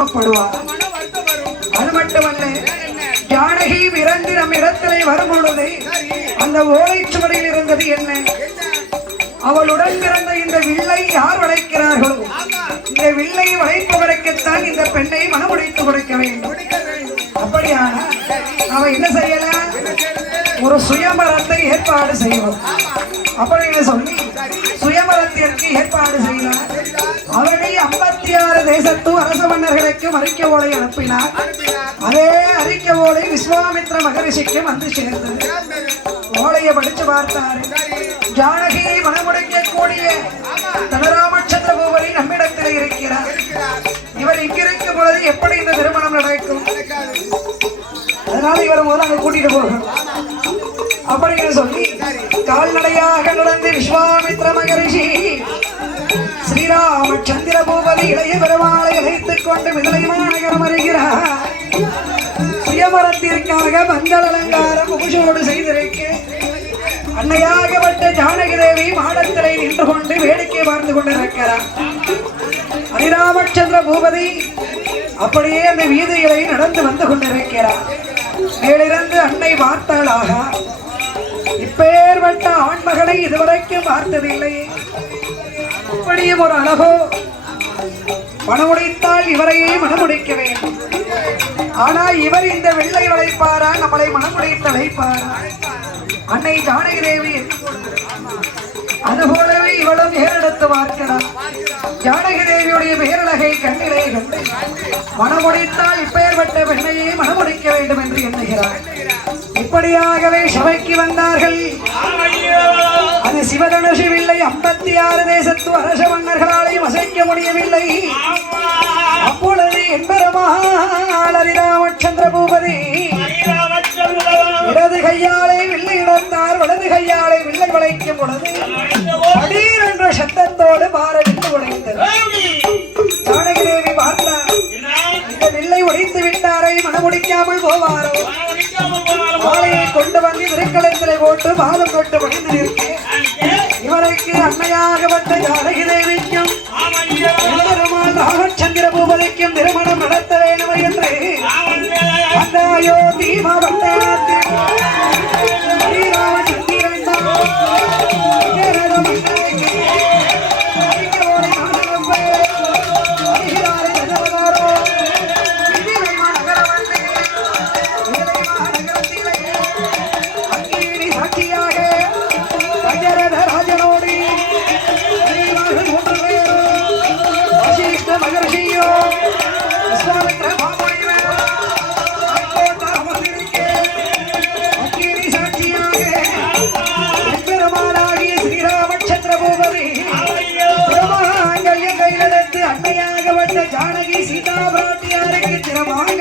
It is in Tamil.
அது மட்டுமல்ல, ஜானகி இறந்து நம் இடத்திலே வரும் பொழுது அந்த ஓலைச்சுவடியில் இருந்தது என்ன? அவளுடன் பிறந்த இந்த வில்லை யார் வளைக்கிறார்களோ இந்த வில்லை வளைப்பவருக்குத்தான் இந்த பெண்ணை மனமுடித்து கொடுக்க வேண்டும். அப்படியான அவ என்ன செய்யலாம்? ஒரு சுயம்பரத்தை ஏற்பாடு செய்வோம் அப்படின்னு சொல்லி சுயம்பரத்திற்கு ஏற்பாடு செய்தார். அவளை 56 தேசத்து அரச மன்னர்களுக்கு அறிக்கை ஓலை அனுப்பினார். அதே அறிக்கை ஓலை விஸ்வாமித்ர மகரிஷிக்கு வந்து சேர்ந்தது. ஓலையை படித்து பார்த்தார். ஜானகியை மனமுடைக்கக்கூடிய தனராமச்சந்திர பூபதி நம்மிடத்தில் இருக்கிறார். இவர் இங்கிருக்கும் பொழுது எப்படி இந்த திருமணம் நடக்கும்? அதனால இவர் முதல்ல அங்க கூட்டிட்டு போகணும் அப்படின்னு சொல்லி கால்நடையாக நடந்து விஸ்வாமித்ர மகரிஷி ஸ்ரீராமச்சந்திர பூபதி இளைய பெருமாளை அழைத்துக் கொண்டு மிதலை மாநகரம் வருகிறார். சுயமரத்திற்காக மஞ்சள் அலங்காரம் பூஜோடு செய்திருக்க அன்னையாகப்பட்ட ஜானகி தேவி மாடத்திலே நின்று கொண்டு வேடிக்கை பார்த்து கொண்டிருக்கிறார். ஸ்ரீராமச்சந்திர பூபதி அப்படியே அந்த வீதிகளை நடந்து வந்து கொண்டிருக்கிறார். மேலிருந்து அன்னை பார்த்தாளாக, இப்பேற்பட்ட ஆண்மகளை இதுவரைக்கும் பார்த்ததில்லை. இப்படியும் ஒரு அழகோ, மனமுடித்தால் இவரையே மனமுடிக்க வேண்டும். ஆனா இவர் இந்த வெள்ளை வளைப்பாரா, நம்மளை மனமுடித்து அழைப்பாரா? அன்னை ஜானகி தேவி அதுபோலவே இவளும் ஏறெடுத்து பார்க்கிறார். ஜானகி தேவியுடைய பேரழகை கண்ணிலே கண்டு மனமுடித்தால் இப்பேற்பட்ட பெண்ணையே மனமுடிக்க வேண்டும் என்று எண்ணுகிறார். இப்படியாகவே சபைக்கு வந்தார்கள். அது சிவதனுஷு வில்லை 56 தேசத்து அரச மன்னர்களாலையும் அசைக்க முடியவில்லை. அப்பொழுது என்பெருமாள் ஸ்ரீராமச்சந்திர பூபதி இடது கையாலே வில்லை இடத்தார், வலது கையாலே வில்லை வளைக்கும் பொழுது திடீர் என்ற சத்தத்தோடு பார விட்டு உடைந்தது. ஜானகி தேவி பார்த்தார். இந்த வில்லை உடைத்து விட்டாரை மனமுடிக்காமல் போவாரோ? மாலையை கொண்டு வந்து திருக்களத்திலே போட்டு பாலம் கொண்டு முடிந்து நிற்க இவருக்கு அன்னையாகப்பட்ட ஜானகி தேவிக்கும் பெருமாள் ராமச்சந்திர பூபதிக்கும் திருமணம் நடத்த வேண்டும் என்று அந்த அயோத்தி மாவட்டத்தில் ஜானகி சீதா பிராட்டியாருக்கு திருமணம்